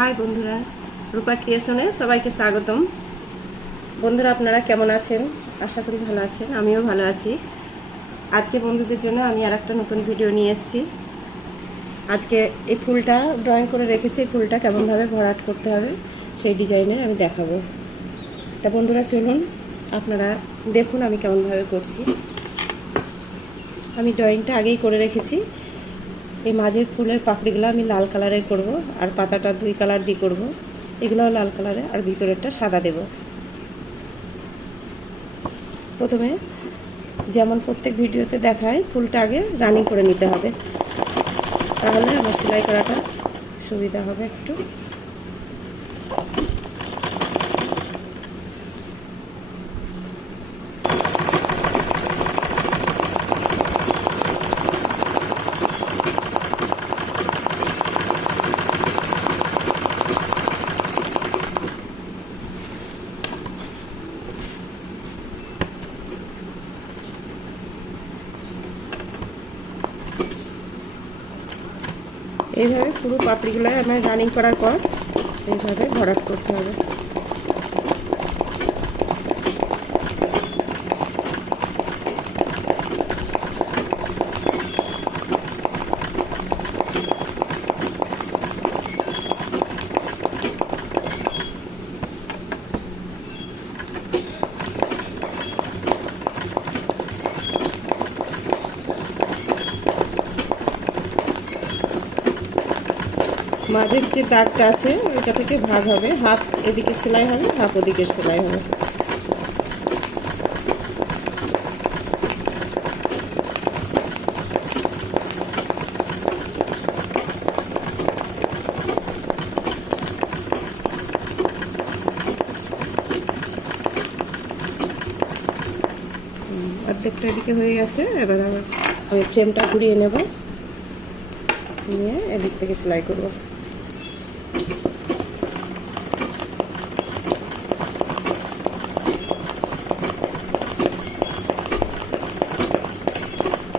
High বন্ধুরা, রূপা ক্রিয়েশনে সবাইকে স্বাগতম। বন্ধুরা, আপনারা কেমন আছেন? আশা করি ভালো আছেন। আমিও ভালো আছি। আজকে বন্ধুদের জন্য আমি আর একটা নতুন ভিডিও নিয়ে এসেছি। আজকে এই ফুলটা ড্রয়িং করে রেখেছি। এই ফুলটা কেমনভাবে ভরাট করতে হবে সেই ডিজাইনের আমি দেখাবো। তা বন্ধুরা চলুন আপনারা দেখুন আমি কেমনভাবে করছি। আমি ড্রয়িংটা আগেই করে রেখেছি। এই মাঝের ফুলের পাপড়িগুলো আমি লাল কালারের করব, আর পাতাটা 2 কালার দিয়ে করব। এগুলোও লাল কালারে, আর ভিতরেরটা সাদা দেব। প্রথমে যেমন প্রত্যেক ভিডিওতে দেখায়, ফুলটা আগে রানিং করে নিতে হবে, তাহলে আমার সেলাই করাটা সুবিধা হবে একটু। এইভাবে পুরো পাপড়িগুলো আমার রানিং করার পর এইভাবে ভরাট করতে হবে। মাঝের যে দাগটা আছে ওইটা থেকে ভাগ হবে, হাফ এদিকে সেলাই হবে, হাফ ওদিকে সেলাই হবে। অর্ধেকটা এদিকে হয়ে গেছে। এবার আবার আমি ফ্রেমটা ঘুরিয়ে নেব, নিয়ে এদিক থেকে সেলাই করব।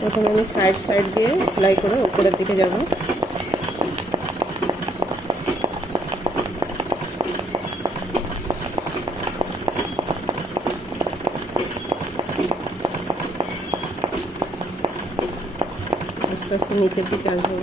প্রথমে আমি সাইড দিয়ে সেলাই করে উপরের দিকে যাব। আস্তে আস্তে নিচের দিকে আসবো।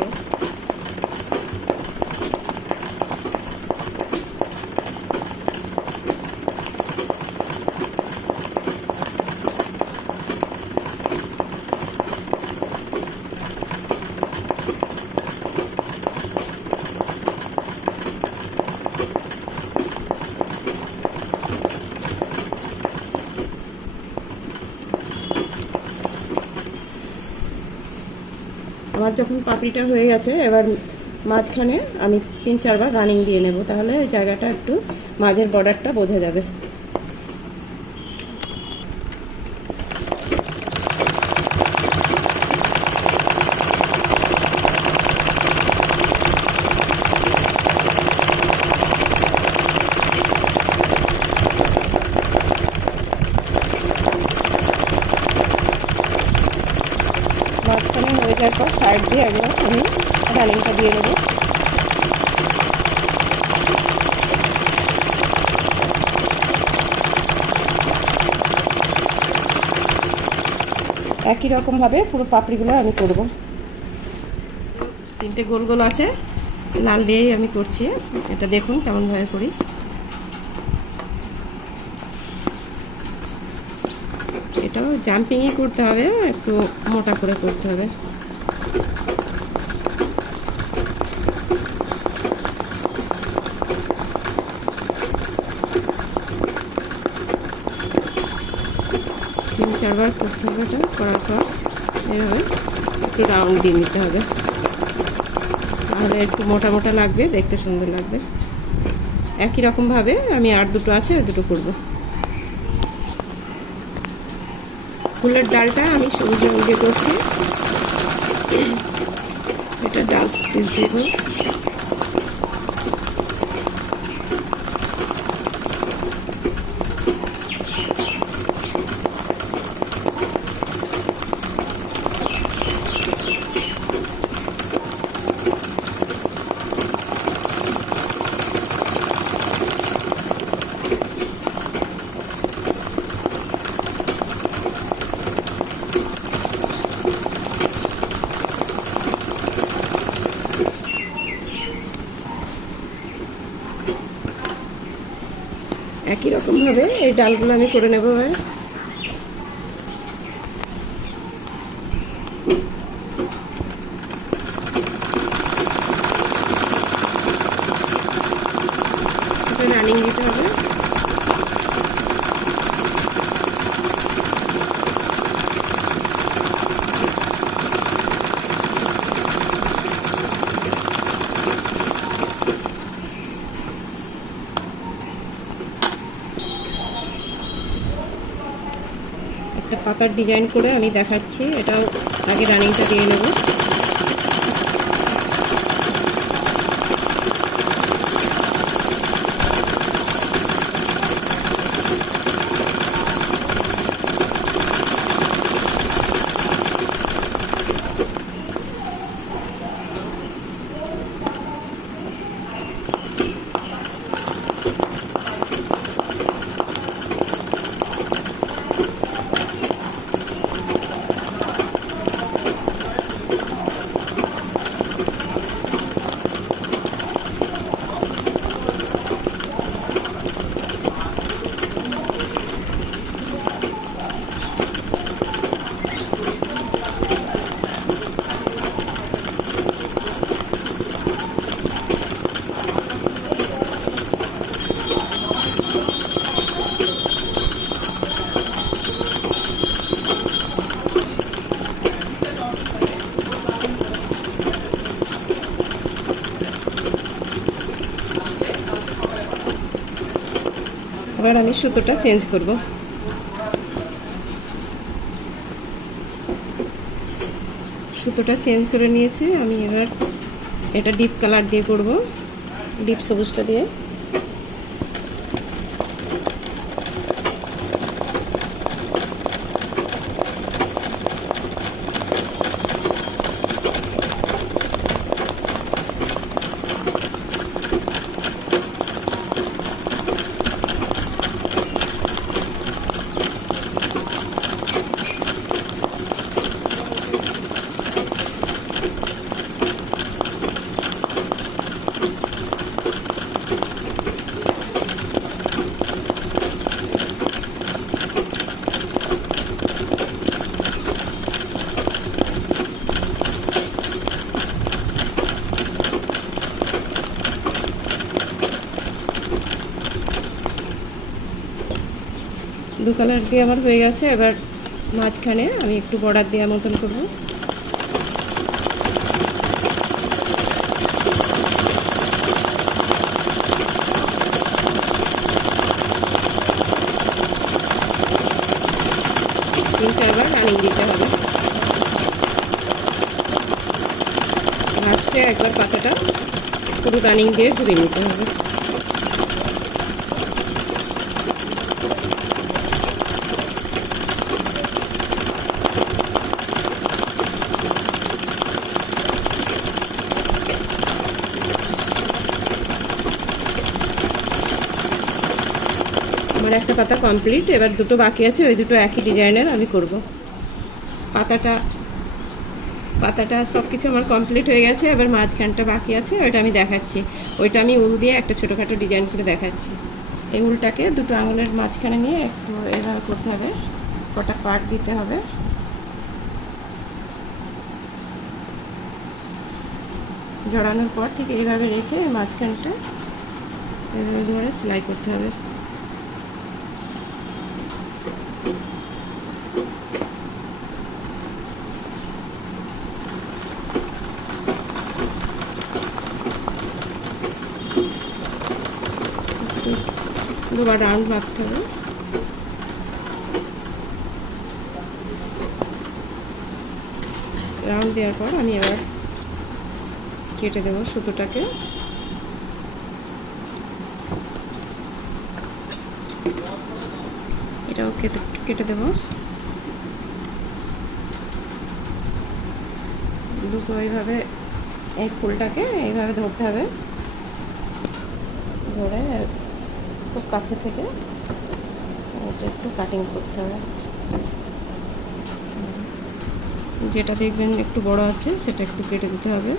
আমার যখন পাপড়িটা হয়ে গেছে, এবার মাঝখানে আমি 3-4 বার রানিং দিয়ে নেব, তাহলে ওই জায়গাটা একটু মাঝের বর্ডারটা বোঝা যাবে। মাঝখানে হয়ে যাওয়ার পর সাইড দিয়ে একবার আমি রানিংটা দিয়ে নেব। একই রকমভাবে পুরো পাপড়িগুলো আমি করব। 3টে গোল গোল আছে, লাল দিয়েই আমি করছি। এটা দেখুন কেমনভাবে করি। এটাও জাম্পিংই করতে হবে, একটু মোটা করে করতে হবে। তিন চারবার করতে হবে। এটা করার পর এইভাবে একটু রাউন্ড দিয়ে নিতে হবে, তাহলে একটু মোটা মোটা লাগবে, দেখতে সুন্দর লাগবে। একই রকমভাবে আমি আর দুটো আছে, ওই দুটো করবো। ফুলের ডালটা আমি সবুজ রঙ দিয়ে করছি। এটা ডাল স্টিচ দেব। একই রকমভাবে এই ডালগুলো আমি করে নেব। এবার রানিং দিতে হবে। একটা পাতার ডিজাইন করে আমি দেখাচ্ছি, এটাও আগে রানিংটা দিয়ে নেব। এবার আমি সুতোটা চেঞ্জ করব। সুতোটা চেঞ্জ করে নিয়েছি আমি। এবার এটা ডিপ কালার দিয়ে করব, ডিপ সবুজটা দিয়ে। দু কালার দিয়ে আমার হয়ে গেছে। এবার মাঝখানে আমি একটু বর্ডার দেওয়ার মতন করব। তিন চারবার রানিং দিতে হবে। লাস্টে একবার পাতাটা পুরো রানিং দিয়ে ঘুরিয়ে নিতে হবে। আমার একটা পাতা কমপ্লিট। এবার দুটো বাকি আছে, ওই দুটো একই ডিজাইনের আমি করব। পাতাটা সব কিছু আমার কমপ্লিট হয়ে গেছে। এবার মাঝখানটা বাকি আছে, ওইটা আমি দেখাচ্ছি। ওইটা আমি উল দিয়ে একটা ছোটোখাটো ডিজাইন করে দেখাচ্ছি। এই উলটাকে দুটো আঙুলের মাঝখানে নিয়ে একটু এভাবে করতে হবে, কটা পাট দিতে হবে। জড়ানোর পর ঠিক এইভাবে রেখে মাঝখানটা এভাবে ধরে সেলাই করতে হবে। দুবার রাউন্ড মারতে হবে। রাউন্ড দেওয়ার পর আমি এবার কেটে দেবো সুতোটাকে। এটাও কেটে দেবো। দুটো এইভাবে এই ফুলটাকে এইভাবে ধরতে হবে, ধরে খুব কাছে থেকে এটা একটু কাটিং করতে হবে। যেটা দেখবেন একটু বড় আছে সেটা একটু কেটে দিতে হবে।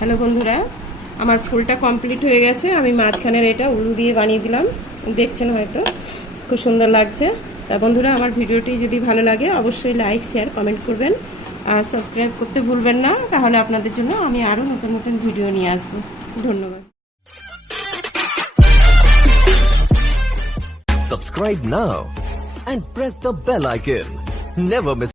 হ্যালো বন্ধুরা, আমার ফুলটা কমপ্লিট হয়ে গেছে। আমি মাঝখানের এটা উল দিয়ে বানিয়ে দিলাম, দেখছেন হয়তো খুব সুন্দর লাগছে। তা বন্ধুরা, আমার ভিডিওটি যদি ভালো লাগে অবশ্যই লাইক শেয়ার কমেন্ট করবেন আর সাবস্ক্রাইব করতে ভুলবেন না, তাহলে আপনাদের জন্য আমি আরও নতুন নতুন ভিডিও নিয়ে আসবো। ধন্যবাদ। Subscribe now and press the bell icon. Never miss